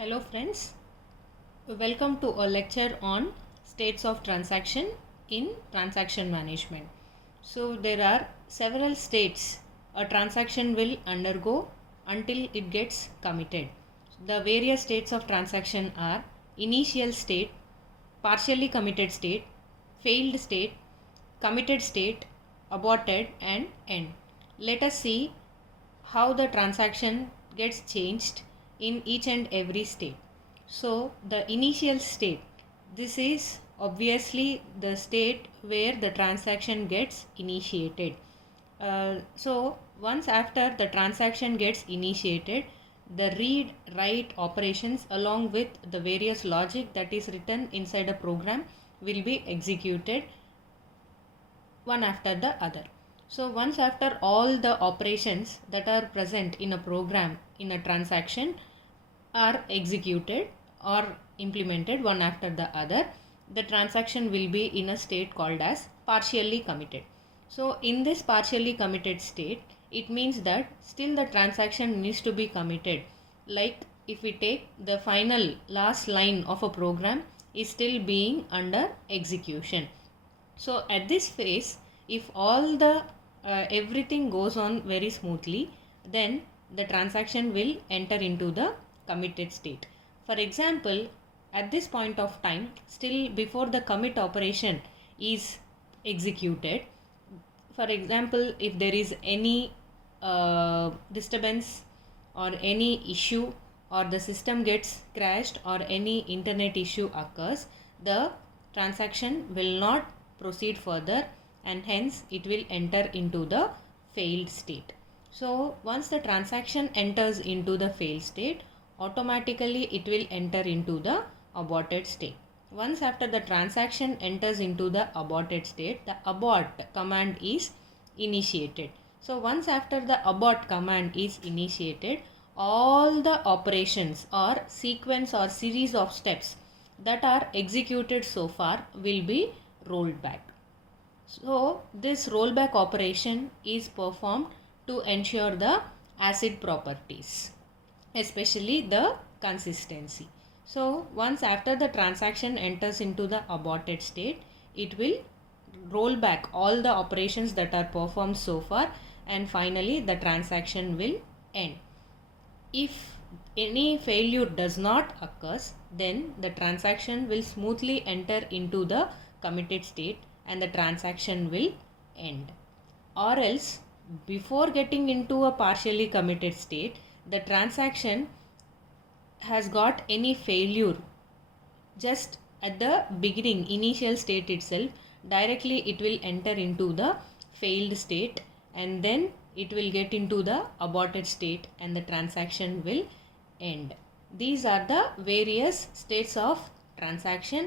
Hello friends, welcome to a lecture on states of transaction in transaction management. So there are several states a transaction will undergo until it gets committed. The various states of transaction are initial state, partially committed state, failed state, committed state, aborted and end. Let us see how the transaction gets changed in each and every state. So the initial state, this is obviously the state where the transaction gets initiated. So once after the transaction gets initiated, the read write operations along with the various logic that is written inside a program will be executed one after the other. So once after all the operations that are present in a program in a transaction are executed or implemented one after the other, the transaction will be in a state called as partially committed. So in this partially committed state, it means that still the transaction needs to be committed. Like if we take the final last line of a program is still being under execution. So at this phase, if all the everything goes on very smoothly, then the transaction will enter into the committed state. For example, at this point of time, still before the commit operation is executed, for example, if there is any disturbance or any issue or the system gets crashed or any internet issue occurs, the transaction will not proceed further and hence it will enter into the failed state. So once the transaction enters into the failed state, automatically it will enter into the aborted state. Once after the transaction enters into the aborted state, the abort command is initiated. So once after the abort command is initiated, all the operations or sequence or series of steps that are executed so far will be rolled back. So this rollback operation is performed to ensure the ACID properties, especially the consistency. So once after the transaction enters into the aborted state, it will roll back all the operations that are performed so far and finally the transaction will end. If any failure does not occur, then the transaction will smoothly enter into the committed state and the transaction will end. Or else, before getting into a partially committed state, the transaction has got any failure just at the beginning, initial state itself, directly it will enter into the failed state and then it will get into the aborted state and the transaction will end. These are the various states of transaction